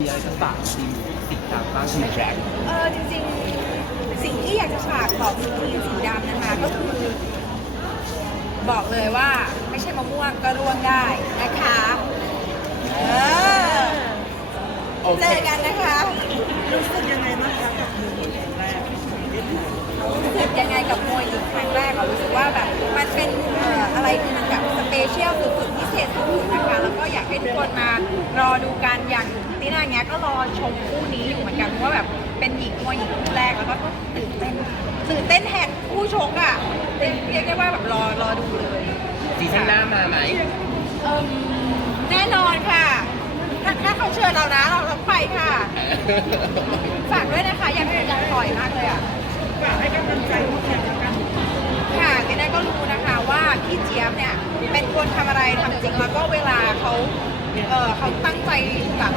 มีอะไรจะฝากทีมติดตามบ้างในแร็กเออจริงๆ สิ่งที่อยากจะฝากบอกทีมสีดำนะคะก็คือ บอกเลยว่าไม่ใช่มะม่วงก็ร่วงได้นะคะเออโอเคเจอกันนะคะรู้สึกยังไงบ้างคะกับมือหญิงแรกของประเทศไทยรู้สึกยังไงกับมวยหญิงครั้งแรกอะรู้สึกว่าแบบมันเป็นเอ่ออะไรที่มันแบบสเปเชียลสุดๆพิเศษสุดๆนะคะแล้วก็อยากให้ทุกคนมารอดูกันอย่าง ตินาเนี้ยก็รอชมคู่นี้อยู่เหมือนกันเพราะว่าแบบเป็นหญิงมวยหญิงคู่แรกแล้วก็ตื่นเต้นตื่นเต้นแทนผู้ชกอะเรียกได้ว่าแบบรอรอดูเลยซีซั่นหน้ามาไหมเอิ่มแน่นอนค่ะ ถ้าถ้าเขาเชิญเรานะเราต้องไปค่ะฝากด้วยนะคะอยากให้อยากปล่อยมากเลยอะฝากให้กำลังใจพวกแข่งกันค่ะตินาก็รู้นะคะว่าพี่เจี๊ยบเนี่ยเป็นคนทำอะไรทำจริงแล้วก็เวลาเขา เออเขาตั้งใจแบบ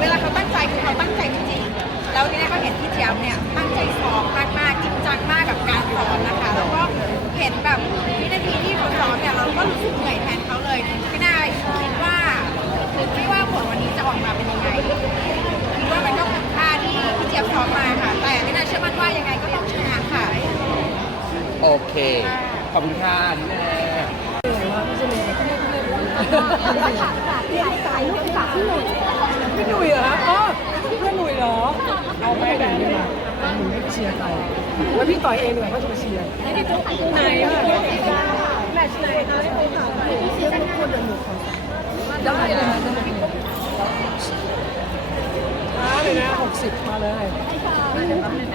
เวลาเขาตั้งใจคือเขาตั้งใจจริงๆแล้วตินาก็เห็นพี่เจี๊ยบเนี่ยตั้งใจซ้อมมากๆจริงจังมากกับการซ้อมนะคะ แล้วก็เห็นแบบวินาทีที่เขาซ้อมเนี่ยเราก็รู้สึกเหนื่อยแทนเขาเลยตินาคิดว่าไม่ว่าผลวันนี้จะออกมาเป็นยังไงคิดว่ามันก็คุ้มค่าที่พี่เจี๊ยบซ้อมมาค่ะ แต่ตินาเชื่อมั่นว่ายังไงก็ต้องชนะค่ะโอเคขอบคุณค่ะนี่แน่ พี่หนุ่ยเหรออ๋อเพื่อนหนุ่ยเหรอ เอาไปไหนดีล่ะหนุ่ยไม่ไปเชียร์ใครแล้วพี่ต่อยเองเหรอเขาจะไปเชียร์ไหนอะแมตช์ไหนคะที่ไปถามพี่เชียร์ทุกคนเลยหนูได้เลยช้าเลยนะหกสิบมาเลย